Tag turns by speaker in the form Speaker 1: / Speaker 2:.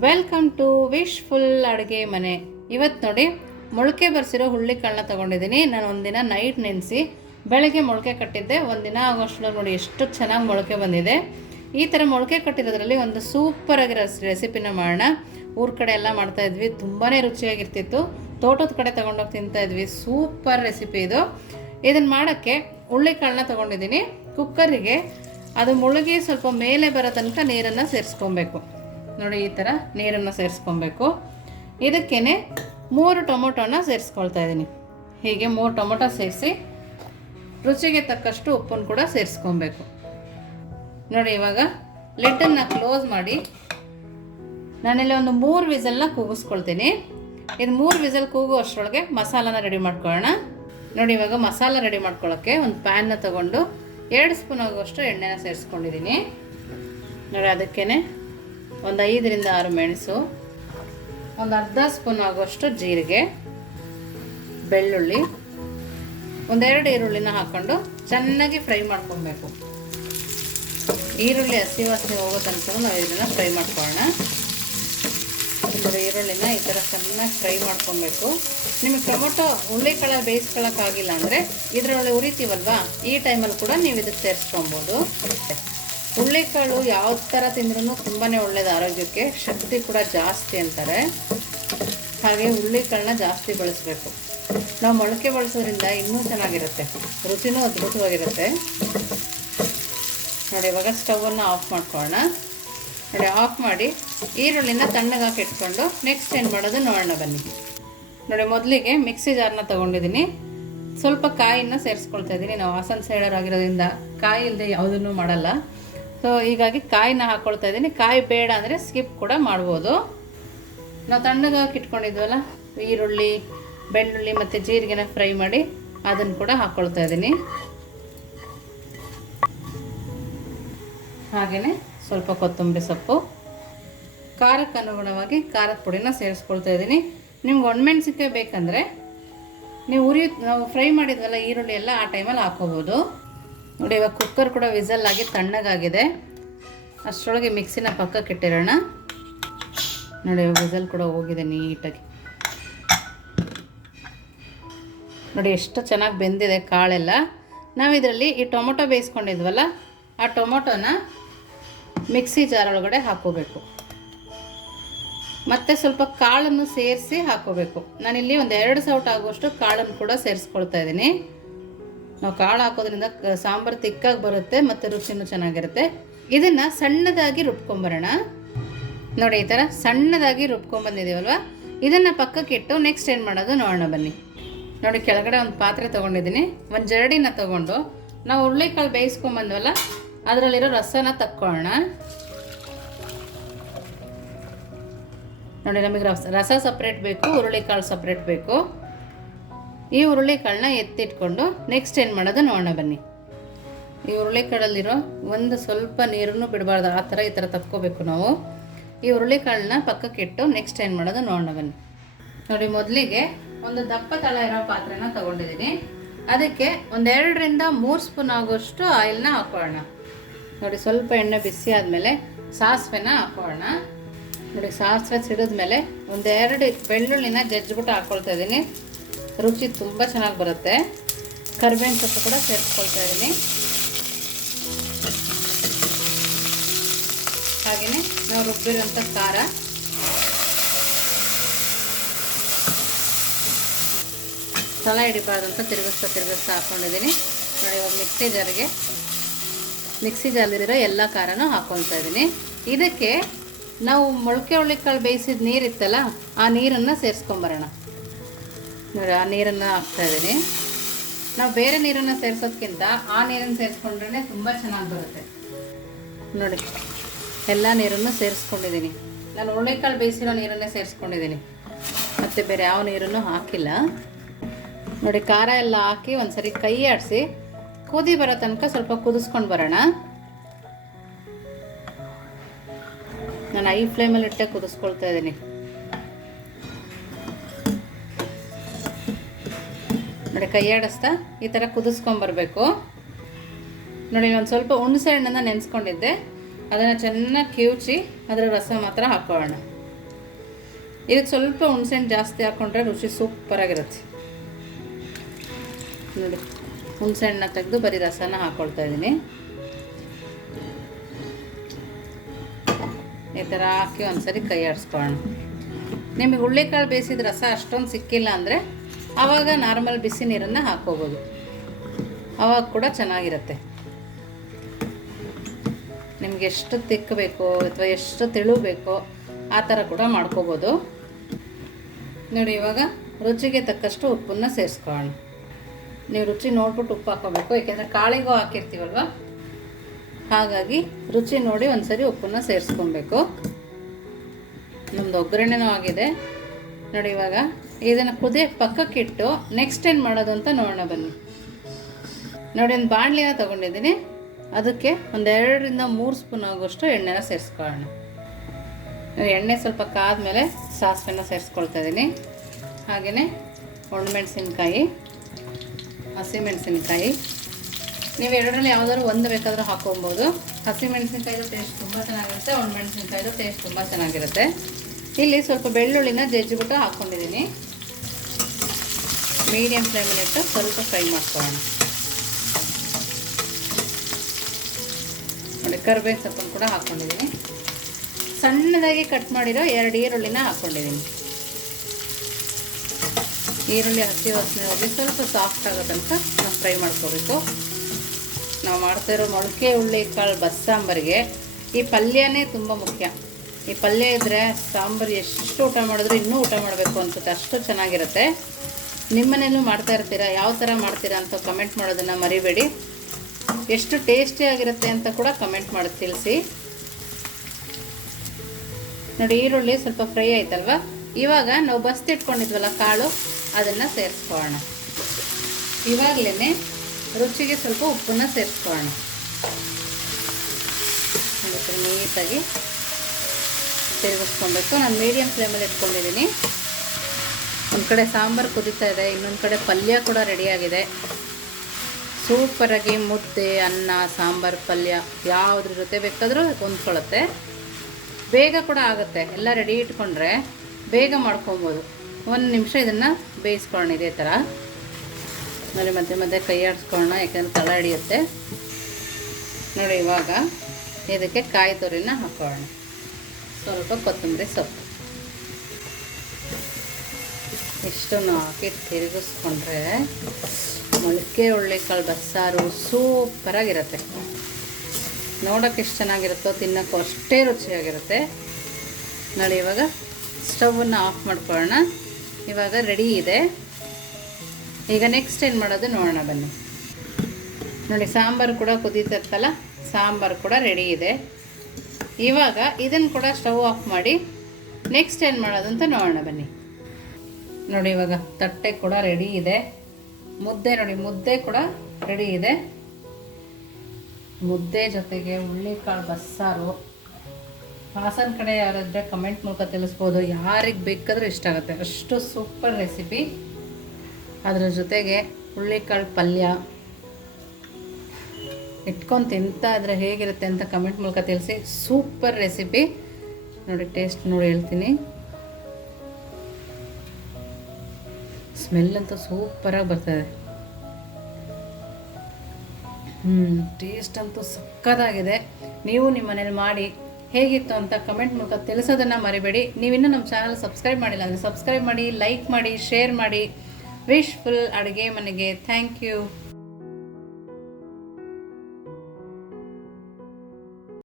Speaker 1: Welcome to wishful ಅಡುಗೆ ಮನೆ. ಇವತ್ತು ನೋಡಿ, ಮೊಳಕೆ ಬರ್ಸಿರೋ ಹುಳ್ಳಿಕಾಳನ್ನ ತೊಗೊಂಡಿದ್ದೀನಿ. ನಾನು ಒಂದಿನ ನೈಟ್ ನೆನೆಸಿ ಬೆಳಗ್ಗೆ ಮೊಳಕೆ ಕಟ್ಟಿದ್ದೆ. ಒಂದಿನ ಆಗೋಷ್ಟು ನೋಡಿ ಎಷ್ಟು ಚೆನ್ನಾಗಿ ಮೊಳಕೆ ಬಂದಿದೆ. ಈ ಥರ ಮೊಳಕೆ ಕಟ್ಟಿರೋದ್ರಲ್ಲಿ ಒಂದು ಸೂಪರ್ ಆಗಿರೋ ರೆಸಿಪಿನ ಮಾಡೋಣ. ಊರ ಕಡೆ ಎಲ್ಲ ಮಾಡ್ತಾ ಇದ್ವಿ. ತುಂಬಾ ರುಚಿಯಾಗಿರ್ತಿತ್ತು. ತೋಟದ ಕಡೆ ತೊಗೊಂಡೋಗಿ ತಿಂತಾ ಇದ್ವಿ. ಸೂಪರ್ ರೆಸಿಪಿ ಇದು. ಇದನ್ನು ಮಾಡೋಕ್ಕೆ ಹುಳ್ಳಿಕಾಳನ್ನ ತೊಗೊಂಡಿದ್ದೀನಿ. ಕುಕ್ಕರಿಗೆ ಅದು ಮುಳುಗಿ ಸ್ವಲ್ಪ ಮೇಲೆ ಬರೋ ತನಕ ನೀರನ್ನು ಸೇರಿಸ್ಕೊಬೇಕು. ನೋಡಿ, ಈ ಥರ ನೀರನ್ನು ಸೇರಿಸ್ಕೊಬೇಕು. ಇದಕ್ಕೇ ಮೂರು ಟೊಮೊಟೊನ ಸೇರಿಸ್ಕೊಳ್ತಾ ಇದ್ದೀನಿ. ಹೀಗೆ ಮೂರು ಟೊಮೊಟೊ ಸೇರಿಸಿ ರುಚಿಗೆ ತಕ್ಕಷ್ಟು ಉಪ್ಪನ್ನು ಕೂಡ ಸೇರಿಸ್ಕೊಬೇಕು. ನೋಡಿ, ಇವಾಗ ಲಿಡ್ಡನ್ನು ಕ್ಲೋಸ್ ಮಾಡಿ ನಾನಿಲ್ಲಿ ಒಂದು ಮೂರು ವಿಸಲ್ನ ಕೂಗಿಸ್ಕೊಳ್ತೀನಿ. ಇದು ಮೂರು ವಿಸಲ್ ಕೂಗೋ ಅಷ್ಟರೊಳಗೆ ಮಸಾಲನ ರೆಡಿ ಮಾಡ್ಕೊಳ್ಳೋಣ. ನೋಡಿ, ಇವಾಗ ಮಸಾಲ ರೆಡಿ ಮಾಡ್ಕೊಳ್ಳೋಕ್ಕೆ ಒಂದು ಪ್ಯಾನ್ನ ತಗೊಂಡು ಎರಡು ಸ್ಪೂನ್ ಆಗುವಷ್ಟು ಎಣ್ಣೆನ ಸೇರಿಸ್ಕೊಂಡಿದ್ದೀನಿ. ನೋಡಿ ಅದಕ್ಕೇ ಒಂದು ಐದರಿಂದ ಆರು ಮೆಣಸು, ಒಂದು ಅರ್ಧ ಸ್ಪೂನ್ ಆಗುವಷ್ಟು ಜೀರಿಗೆ, ಬೆಳ್ಳುಳ್ಳಿ ಒಂದೆರಡು ಈರುಳ್ಳಿನ ಹಾಕ್ಕೊಂಡು ಚೆನ್ನಾಗಿ ಫ್ರೈ ಮಾಡ್ಕೊಬೇಕು. ಈರುಳ್ಳಿ ಹಸಿ ವಾಸನೆ ಹೋಗೋ ತನಕ ನಾವು ಇದನ್ನು ಫ್ರೈ ಮಾಡ್ಕೊಳ್ಳೋಣ. ನೋಡಿ ಈರುಳ್ಳಿನ ಈ ಥರ ಚೆನ್ನಾಗಿ ಫ್ರೈ ಮಾಡ್ಕೊಬೇಕು. ನಿಮಗೆ ಟೊಮೊಟೊ ಹುಳ್ಳಿಕಾಳ ಬೇಯಿಸ್ಕೊಳ್ಳೋಕ್ಕಾಗಿಲ್ಲ ಅಂದರೆ ಇದರೊಳಗೆ ಉರಿತೀವಲ್ವಾ, ಈ ಟೈಮಲ್ಲಿ ಕೂಡ ನೀವು ಇದಕ್ಕೆ ಸೇರಿಸ್ಕೊಬೋದು. ಹುಳ್ಳಿಕಾಳು ಯಾವ ಥರ ತಿಂದ್ರೂ ತುಂಬಾ ಒಳ್ಳೇದು ಆರೋಗ್ಯಕ್ಕೆ. ಶಕ್ತಿ ಕೂಡ ಜಾಸ್ತಿ ಅಂತಾರೆ. ಹಾಗೆ ಹುಳ್ಳಿಕಾಳನ್ನ ಜಾಸ್ತಿ ಬಳಸಬೇಕು. ನಾವು ಮೊಳಕೆ ಬಳಸೋದ್ರಿಂದ ಇನ್ನೂ ಚೆನ್ನಾಗಿರುತ್ತೆ. ರುಚಿನೂ ಅದ್ಭುತವಾಗಿರುತ್ತೆ. ನೋಡಿ, ಇವಾಗ ಸ್ಟವನ್ನು ಆಫ್ ಮಾಡ್ಕೊಳ್ಳೋಣ. ನೋಡಿ, ಆಫ್ ಮಾಡಿ ಈರುಳ್ಳಿನ ತಣ್ಣಗೆ ಹಾಕಿ ಇಟ್ಕೊಂಡು ನೆಕ್ಸ್ಟ್ ಏನು ಮಾಡೋದು? ನೋಡೋಣ ಬನ್ನಿ. ನೋಡಿ, ಮೊದಲಿಗೆ ಮಿಕ್ಸಿ ಜಾರ್ನ ತೊಗೊಂಡಿದ್ದೀನಿ. ಸ್ವಲ್ಪ ಕಾಯಿನ ಸೇರಿಸ್ಕೊಳ್ತಾ ಇದ್ದೀನಿ. ನಾವು ಹಾಸನ ಸೈಡರ್ ಆಗಿರೋದ್ರಿಂದ ಕಾಯಿ ಇಲ್ಲದೆ ಯಾವುದನ್ನು ಮಾಡಲ್ಲ. ಸೊ ಹೀಗಾಗಿ ಕಾಯಿನ ಹಾಕ್ಕೊಳ್ತಾ ಇದ್ದೀನಿ. ಕಾಯಿ ಬೇಡ ಅಂದರೆ ಸ್ಕಿಪ್ ಕೂಡ ಮಾಡ್ಬೋದು. ನಾವು ತಣ್ಣಗಾಕಿ ಇಟ್ಕೊಂಡಿದ್ವಲ್ಲ, ಈರುಳ್ಳಿ, ಬೆಳ್ಳುಳ್ಳಿ ಮತ್ತು ಜೀರಿಗೆನ ಫ್ರೈ ಮಾಡಿ ಅದನ್ನು ಕೂಡ ಹಾಕ್ಕೊಳ್ತಾ ಇದ್ದೀನಿ. ಹಾಗೆಯೇ ಸ್ವಲ್ಪ ಕೊತ್ತಂಬರಿ ಸೊಪ್ಪು ಖಾರಕ್ಕೆ ಅನುಗುಣವಾಗಿ ಖಾರದ ಪುಡಿನ ಸೇರಿಸ್ಕೊಳ್ತಾ ಇದ್ದೀನಿ. ನಿಮ್ಗೆ ಒಣಮೆಣ್ಸಿನ್ಕಾಯಿ ಬೇಕಂದರೆ, ನೀವು ಉರಿ ನಾವು ಫ್ರೈ ಮಾಡಿದ್ವಲ್ಲ ಈರುಳ್ಳಿ ಎಲ್ಲ ಆ ಟೈಮಲ್ಲಿ ಹಾಕೋಬೋದು. ನೋಡಿ, ಇವಾಗ ಕುಕ್ಕರ್ ಕೂಡ ವಿಸಲ್ ಆಗಿ ತಣ್ಣಗಾಗಿದೆ. ಅಷ್ಟರೊಳಗೆ ಮಿಕ್ಸಿನ ಪಕ್ಕಕ್ಕೆ ಇಟ್ಟಿರೋಣ. ನೋಡಿ ವಿಸಲ್ ಕೂಡ ಹೋಗಿದೆ ನೀಟಾಗಿ. ನೋಡಿ, ಎಷ್ಟು ಚೆನ್ನಾಗಿ ಬೆಂದಿದೆ ಕಾಳೆಲ್ಲ. ನಾವು ಇದರಲ್ಲಿ ಈ ಟೊಮೊಟೊ ಬೇಯಿಸ್ಕೊಂಡಿದ್ವಲ್ಲ, ಆ ಟೊಮೊಟೊನ ಮಿಕ್ಸಿ ಜಾರ್ ಒಳಗಡೆ ಹಾಕೋಬೇಕು. ಮತ್ತು ಸ್ವಲ್ಪ ಕಾಳನ್ನು ಸೇರಿಸಿ ಹಾಕೋಬೇಕು. ನಾನಿಲ್ಲಿ ಒಂದು ಎರಡು ಸೌಟ್ ಆಗುವಷ್ಟು ಕಾಳನ್ನು ಕೂಡ ಸೇರಿಸ್ಕೊಳ್ತಾ ಇದ್ದೀನಿ. ನಾವು ಕಾಳು ಹಾಕೋದ್ರಿಂದ ಸಾಂಬಾರು ತಿಕ್ಕಾಗಿ ಬರುತ್ತೆ ಮತ್ತು ರುಚಿನೂ ಚೆನ್ನಾಗಿರುತ್ತೆ. ಇದನ್ನು ಸಣ್ಣದಾಗಿ ರುಬ್ಕೊಂಬರೋಣ. ನೋಡಿ, ಈ ಥರ ಸಣ್ಣದಾಗಿ ರುಬ್ಕೊಂಬಂದಿದ್ದೀವಲ್ವ? ಇದನ್ನು ಪಕ್ಕಕ್ಕೆ ಇಟ್ಟು ನೆಕ್ಸ್ಟ್ ಏನು ಮಾಡೋದು ನೋಡೋಣ ಬನ್ನಿ. ನೋಡಿ, ಕೆಳಗಡೆ ಒಂದು ಪಾತ್ರೆ ತೊಗೊಂಡಿದ್ದೀನಿ. ಒಂದು ಜರಡಿನ ತೊಗೊಂಡು ನಾವು ಹುರುಳಿಕಾಳು ಬೇಯಿಸ್ಕೊಂಬಂದ್ವಲ್ಲ, ಅದರಲ್ಲಿರೋ ರಸನ ತಕ್ಕೊಳ್ಳೋಣ. ನೋಡಿ, ನಮಗೆ ರಸ ರಸ ಸಪ್ರೇಟ್ ಬೇಕು, ಹುರುಳಿಕಾಳು ಸಪ್ರೇಟ್ ಬೇಕು. ಈ ಹುರುಳಿಕಾಳನ್ನ ಎತ್ತಿಟ್ಕೊಂಡು ನೆಕ್ಸ್ಟ್ ಏನು ಮಾಡೋದು ನೋಡೋಣ ಬನ್ನಿ. ಈ ಹುರುಳಿಕಾಳಲ್ಲಿರೋ ಒಂದು ಸ್ವಲ್ಪ ನೀರನ್ನು ಬಿಡಬಾರ್ದು, ಆ ಥರ ಈ ಥರ ತಕ್ಕೋಬೇಕು ನಾವು. ಈ ಹುರುಳಿಕಾಳನ್ನ ಪಕ್ಕಕ್ಕೆ ಇಟ್ಟು ನೆಕ್ಸ್ಟ್ ಏನು ಮಾಡೋದು ನೋಡೋಣ ಬನ್ನಿ. ನೋಡಿ, ಮೊದಲಿಗೆ ಒಂದು ದಪ್ಪ ತಳ ಇರೋ ಪಾತ್ರೆನ ತಗೊಂಡಿದ್ದೀನಿ. ಅದಕ್ಕೆ ಒಂದೆರಡರಿಂದ ಮೂರು ಸ್ಪೂನ್ ಆಗೋಷ್ಟು ಆಯಿಲ್ನ ಹಾಕೋಣ. ನೋಡಿ, ಸ್ವಲ್ಪ ಎಣ್ಣೆ ಬಿಸಿ ಆದಮೇಲೆ ಸಾಸಿವೆನ ಹಾಕೋಣ. ನೋಡಿ, ಸಾಸಿವೆ ಸಿಡಿದ್ಮೇಲೆ ಒಂದೆರಡು ಬೆಳ್ಳುಳ್ಳಿನ ಜಜ್ಜಿಬಿಟ್ಟು ಹಾಕ್ಕೊಳ್ತಾ ಇದ್ದೀನಿ. ರುಚಿ ತುಂಬ ಚೆನ್ನಾಗಿ ಬರುತ್ತೆ. ಕರ್ಬೇವಿನ ಸೊಪ್ಪು ಕೂಡ ಸೇರಿಸ್ಕೊಳ್ತಾ ಇದ್ದೀನಿ. ಹಾಗೆಯೇ ನಾವು ರುಬ್ಬಿರೋಂಥ ಖಾರ. ತಳ ಹಿಡಿಬಾರ್ದಂತ ತಿರುಗಿಸ್ತಾ ತಿರುಗಿಸ್ತಾ ಹಾಕ್ಕೊಂಡಿದ್ದೀನಿ ನೋಡಿ, ಇವಾಗ ಮಿಕ್ಸಿ ಜಾರಿಗೆ ಮಿಕ್ಸಿ ಜಾರಲ್ಲಿರೋ ಎಲ್ಲ ಖಾರನೂ ಹಾಕ್ಕೊಳ್ತಾ ಇದ್ದೀನಿ. ಇದಕ್ಕೆ ನಾವು ಮೊಳಕೆ ಹುಳ್ಳಿಕಾಳು ಬೇಯಿಸಿದ ನೀರಿತ್ತಲ್ಲ, ಆ ನೀರನ್ನು ಸೇರಿಸ್ಕೊಂಬರೋಣ. ನೋಡಿ, ಆ ನೀರನ್ನು ಹಾಕ್ತಾ ಇದ್ದೀನಿ. ನಾವು ಬೇರೆ ನೀರನ್ನು ಸೇರಿಸೋದ್ಕಿಂತ ಆ ನೀರನ್ನು ಸೇರಿಸ್ಕೊಂಡ್ರೆ ತುಂಬ ಚೆನ್ನಾಗಿ ಬರುತ್ತೆ. ನೋಡಿ, ಎಲ್ಲ ನೀರನ್ನು ಸೇರಿಸ್ಕೊಂಡಿದ್ದೀನಿ. ನಾನು ಹುರುಳಿಕಾಳು ಬೇಯಿಸಿರೋ ನೀರನ್ನೇ ಸೇರಿಸ್ಕೊಂಡಿದ್ದೀನಿ. ಮತ್ತು ಬೇರೆ ಯಾವ ನೀರನ್ನು ಹಾಕಿಲ್ಲ. ನೋಡಿ, ಖಾರ ಎಲ್ಲ ಹಾಕಿ ಒಂದ್ಸರಿ ಕೈ ಆಡಿಸಿ, ಕುದಿ ಬರೋ ತನಕ ಸ್ವಲ್ಪ ಕುದಿಸ್ಕೊಂಡು ಬರೋಣ. ನಾನು ಐ ಫ್ಲೇಮಲ್ಲಿ ಇಟ್ಟೆ ಕುದಿಸ್ಕೊಳ್ತಾ ಇದ್ದೀನಿ. ನೋಡಿ ಕೈ ಆಡಿಸ್ತಾ ಈ ಥರ ಕುದಿಸ್ಕೊಂಬರ್ಬೇಕು. ನೋಡಿ ಒಂದು ಸ್ವಲ್ಪ ಹುಣಸೆ ಹಣ್ಣನ್ನು ನೆನೆಸ್ಕೊಂಡಿದ್ದೆ. ಅದನ್ನು ಚೆನ್ನಾಗಿ ಕಿವುಚಿ ಅದರ ರಸ ಮಾತ್ರ ಹಾಕೊಳ್ಳೋಣ ಇದಕ್ಕೆ ಸ್ವಲ್ಪ ಹುಣಸೆಹಣ್ಣು ಜಾಸ್ತಿ ಹಾಕ್ಕೊಂಡ್ರೆ ರುಚಿ ಸೂಪರಾಗಿರುತ್ತೆ. ನೋಡಿ ಹುಣಸೆಹಣ್ಣ ತೆಗೆದು ಬರೀ ರಸನ ಹಾಕ್ಕೊಳ್ತಾ ಇದ್ದೀನಿ. ಈ ಥರ ಹಾಕಿ ಒಂದ್ಸರಿ ಕೈ ಆಡಿಸ್ಕೊಳ್ಳೋಣ. ನಿಮಗೆ ಹುಳ್ಳಿಕಾಳು ಬೇಯಿಸಿದ ರಸ ಅಷ್ಟೊಂದು ಸಿಕ್ಕಿಲ್ಲ ಅಂದರೆ ಆವಾಗ ನಾರ್ಮಲ್ ಬಿಸಿ ನೀರನ್ನು ಹಾಕೋಬೋದು ಆವಾಗ ಕೂಡ ಚೆನ್ನಾಗಿರುತ್ತೆ. ನಿಮ್ಗೆ ಎಷ್ಟು ತಿಕ್ಕಬೇಕು ಅಥವಾ ಎಷ್ಟು ತೆಳು ಬೇಕೋ ಆ ಥರ ಕೂಡ ಮಾಡ್ಕೋಬೋದು. ನೋಡಿ, ಇವಾಗ ರುಚಿಗೆ ತಕ್ಕಷ್ಟು ಉಪ್ಪನ್ನು ಸೇರಿಸ್ಕೊಳ್ಳೋಣ. ನೀವು ರುಚಿ ನೋಡ್ಬಿಟ್ಟು ಉಪ್ಪು ಹಾಕೋಬೇಕು ಯಾಕೆಂದರೆ ಕಾಳಿಗೂ ಹಾಕಿರ್ತೀವಲ್ವ? ಹಾಗಾಗಿ ರುಚಿ ನೋಡಿ ಒಂದ್ಸರಿ ಉಪ್ಪನ್ನು ಸೇರಿಸ್ಕೊಬೇಕು. ನಮ್ದು ಒಗ್ಗರಣೆನೂ ಆಗಿದೆ. ನೋಡಿ ಇವಾಗ ಇದನ್ನು ಕುದಿ ಪಕ್ಕಕ್ಕಿಟ್ಟು ನೆಕ್ಸ್ಟ್ ಏನು ಮಾಡೋದು ಅಂತ ನೋಡೋಣ ಬನ್ನಿ. ನೋಡಿ ಒಂದು ಬಾಣಲಿನ ತೊಗೊಂಡಿದ್ದೀನಿ. ಅದಕ್ಕೆ ಒಂದೆರಡರಿಂದ ಮೂರು ಸ್ಪೂನ್ ಆಗುವಷ್ಟು ಎಣ್ಣೆನ ಸೇರಿಸ್ಕೊಳ್ಳೋಣ. ಎಣ್ಣೆ ಸ್ವಲ್ಪ ಕಾದ್ಮೇಲೆ ಸಾಸಿವೆನ ಸೇರಿಸ್ಕೊಳ್ತಾ ಇದ್ದೀನಿ. ಹಾಗೆಯೇ ಒಣಮೆಣಸಿನ್ಕಾಯಿ, ಹಸಿಮೆಣಸಿನ್ಕಾಯಿ. ನೀವು ಎರಡರಲ್ಲಿ ಯಾವುದಾದ್ರು ಒಂದು ಬೇಕಾದರೂ ಹಾಕೊಬೋದು ಹಸಿಮೆಣಸಿನ್ಕಾಯಿದು ಟೇಸ್ಟ್ ತುಂಬ ಚೆನ್ನಾಗಿರುತ್ತೆ, ಒಣಮೆಣಸಿನ್ಕಾಯಿದು ಟೇಸ್ಟ್ ತುಂಬ ಚೆನ್ನಾಗಿರುತ್ತೆ. ಇಲ್ಲಿ ಸ್ವಲ್ಪ ಬೆಳ್ಳುಳ್ಳಿನ ಜಜ್ಜಿಬಿಟ್ಟು ಹಾಕ್ಕೊಂಡಿದ್ದೀನಿ. ಮೀಡಿಯಮ್ ಫ್ಲೇಮಲ್ಲಿ ಇಟ್ಟು ಸ್ವಲ್ಪ ಫ್ರೈ ಮಾಡ್ಕೊಳ್ಳೋಣ. ನೋಡಿ ಕರ್ಬೇವು ಸೊಪ್ಪನ್ನು ಕೂಡ ಹಾಕ್ಕೊಂಡಿದ್ದೀನಿ. ಸಣ್ಣದಾಗಿ ಕಟ್ ಮಾಡಿರೋ ಎರಡು ಈರುಳ್ಳಿನ ಹಾಕ್ಕೊಂಡಿದ್ದೀನಿ. ಈರುಳ್ಳಿ ಹಸಿ ವಾಸನೆ ಹೋಗಿ ಸ್ವಲ್ಪ ಸಾಫ್ಟ್ ಆಗೋದಂತ ನಾವು ಫ್ರೈ ಮಾಡ್ಕೋಬೇಕು. ನಾವು ಮಾಡ್ತಾ ಇರೋ ಮೊಳಕೆ ಹುಳ್ಳಿ ಕಾಳು ಬಸ್ಸಾಂಬರಿಗೆ ಈ ಪಲ್ಯನೇ ತುಂಬ ಮುಖ್ಯ. ಈ ಪಲ್ಯ ಇದ್ದರೆ ಸಾಂಬಾರು ಎಷ್ಟು ಊಟ ಮಾಡಿದ್ರು ಇನ್ನೂ ಊಟ ಮಾಡಬೇಕು ಅನ್ಸುತ್ತೆ. ಅಷ್ಟು ಚೆನ್ನಾಗಿರುತ್ತೆ. ನಿಮ್ಮನೇಲೂ ಮಾಡ್ತಾ ಇರ್ತೀರಾ? ಯಾವ ಥರ ಮಾಡ್ತೀರಾ ಅಂತ ಕಮೆಂಟ್ ಮಾಡೋದನ್ನು ಮರಿಬೇಡಿ. ಎಷ್ಟು ಟೇಸ್ಟಿ ಆಗಿರುತ್ತೆ ಅಂತ ಕೂಡ ಕಮೆಂಟ್ ಮಾಡಿ ತಿಳಿಸಿ. ನೋಡಿ, ಈರುಳ್ಳಿ ಸ್ವಲ್ಪ ಫ್ರೈ ಆಯ್ತಲ್ವ? ಇವಾಗ ನಾವು ಬಸ್ತಿಟ್ಕೊಂಡಿದ್ವಲ್ಲ ಕಾಳು, ಅದನ್ನು ಸೇರಿಸ್ಕೊಳ್ಳೋಣ. ಇವಾಗಲೇ ರುಚಿಗೆ ಸ್ವಲ್ಪ ಉಪ್ಪನ್ನು ಸೇರಿಸ್ಕೊಳ್ಳೋಣ. ನೀಟಾಗಿ ತಿರುಗಿಸ್ಕೊಬೇಕು. ನಾನು ಮೀಡಿಯಮ್ ಫ್ಲೇಮಲ್ಲಿ ಇಟ್ಕೊಂಡಿದ್ದೀನಿ. ಒಂದು ಕಡೆ ಸಾಂಬಾರು ಕುದೀತಾ ಇದೆ, ಇನ್ನೊಂದು ಕಡೆ ಪಲ್ಯ ಕೂಡ ರೆಡಿಯಾಗಿದೆ ಸೂಪರಾಗಿ ಮುದ್ದೆ, ಅನ್ನ, ಸಾಂಬಾರು, ಪಲ್ಯ ಯಾವುದ್ರ ಜೊತೆ ಬೇಕಾದರೂ ಹೊಂದ್ಕೊಳ್ಳುತ್ತೆ ಬೇಗ ಕೂಡ ಆಗುತ್ತೆ, ಎಲ್ಲ ರೆಡಿ ಇಟ್ಕೊಂಡ್ರೆ ಬೇಗ ಮಾಡ್ಕೊಬೋದು. ಒಂದು ನಿಮಿಷ ಇದನ್ನು ಬೇಯಿಸ್ಕೊಳ್ಳೋಣ ಇದೇ ಥರ ಆಮೇಲೆ ಮಧ್ಯೆ ಮಧ್ಯೆ ಕೈ ಆಡಿಸ್ಕೊಳ್ಳೋಣ, ಯಾಕಂದ್ರೆ ತಳ ಹಿಡಿಯುತ್ತೆ. ನೋಡಿ, ಇವಾಗ ಇದಕ್ಕೆ ಕಾಯಿ ತುರಿನ ಹಾಕೊಳ್ಳೋಣ. ಸ್ವಲ್ಪ ಕೊತ್ತಂಬರಿ ಸೊಪ್ಪು. ಇಷ್ಟನ್ನು ಹಾಕಿ ತಿರುಗಿಸ್ಕೊಂಡ್ರೆ ಮೊಳಕೆ ಹುಳ್ಳಿಕಾಳು ಬಸ್ಸಾರು ಸೂಪರಾಗಿರುತ್ತೆ. ನೋಡೋಕೆ ಎಷ್ಟು ಚೆನ್ನಾಗಿರುತ್ತೋ ತಿನ್ನೋಕ್ಕೂ ಅಷ್ಟೇ ರುಚಿಯಾಗಿರುತ್ತೆ. ನೋಡಿ, ಇವಾಗ ಸ್ಟವನ್ನು ಆಫ್ ಮಾಡ್ಕೊಳ್ಳೋಣ. ಇವಾಗ ರೆಡಿ ಇದೆ. ಈಗ ನೆಕ್ಸ್ಟ್ ಏನು ಮಾಡೋದು ನೋಡೋಣ, ಬನ್ನಿ. ನೋಡಿ, ಸಾಂಬಾರು ಕೂಡ ಕುದೀತಿರ್ತಲ್ಲ, ಸಾಂಬಾರು ಕೂಡ ರೆಡಿ ಇದೆ. ಇವಾಗ ಇದನ್ನು ಕೂಡ ಸ್ಟವ್ ಆಫ್ ಮಾಡಿ ನೆಕ್ಸ್ಟ್ ಏನು ಮಾಡೋದು ಅಂತ ನೋಡೋಣ ಬನ್ನಿ. ನೋಡಿ ಇವಾಗ ತಟ್ಟೆ ಕೂಡ ರೆಡಿ ಇದೆ. ಮುದ್ದೆ ನೋಡಿ, ಮುದ್ದೆ ಕೂಡ ರೆಡಿ ಇದೆ. ಮುದ್ದೆ ಜೊತೆಗೆ ಹುಳ್ಳಿಕಾಳು ಬಸ್ಸಾರು. ಹಾಸನ ಕಡೆ ಯಾರಾದರೆ ಕಮೆಂಟ್ ಮೂಲಕ ತಿಳಿಸ್ಬೋದು. ಯಾರಿಗೆ ಬೇಕಾದರೂ ಇಷ್ಟ ಆಗುತ್ತೆ. ಅಷ್ಟು ಸೂಪರ್ ರೆಸಿಪಿ ಅದರ ಜೊತೆಗೆ ಹುಳ್ಳಿಕಾಳು ಪಲ್ಯ. ಇಟ್ಕೊಂಡು ತಿಂತಾ ಇದ್ರೆ ಹೇಗಿರುತ್ತೆ ಅಂತ ಕಮೆಂಟ್ ಮೂಲಕ ತಿಳಿಸಿ. ಸೂಪರ್ ರೆಸಿಪಿ ನೋಡಿ ಟೇಸ್ಟ್ ನೋಡಿ ಹೇಳ್ತೀನಿ. ಸ್ಮೆಲ್ ಅಂತೂ ಸೂಪರಾಗಿ ಬರ್ತದೆ ಹ್ಞೂ ಟೇಸ್ಟ್ ಅಂತೂ ಸಕ್ಕತ್ತಾಗಿದೆ. ನೀವು ನಿಮ್ಮ ಮನೇಲಿ ಮಾಡಿ ಹೇಗಿತ್ತು ಅಂತ ಕಮೆಂಟ್ ಮೂಲಕ ತಿಳಿಸೋದನ್ನು ಮರಿಬೇಡಿ. ನೀವಿನ್ನೂ ನಮ್ಮ ಚಾನಲ್ ಸಬ್ಸ್ಕ್ರೈಬ್ ಮಾಡಿಲ್ಲ ಅಂದರೆ ಸಬ್ಸ್ಕ್ರೈಬ್ ಮಾಡಿ ಲೈಕ್ ಮಾಡಿ ಶೇರ್ ಮಾಡಿ. ವಿಶ್ ಫುಲ್ ಅಡುಗೆ ಮನೆಗೆ. Thank you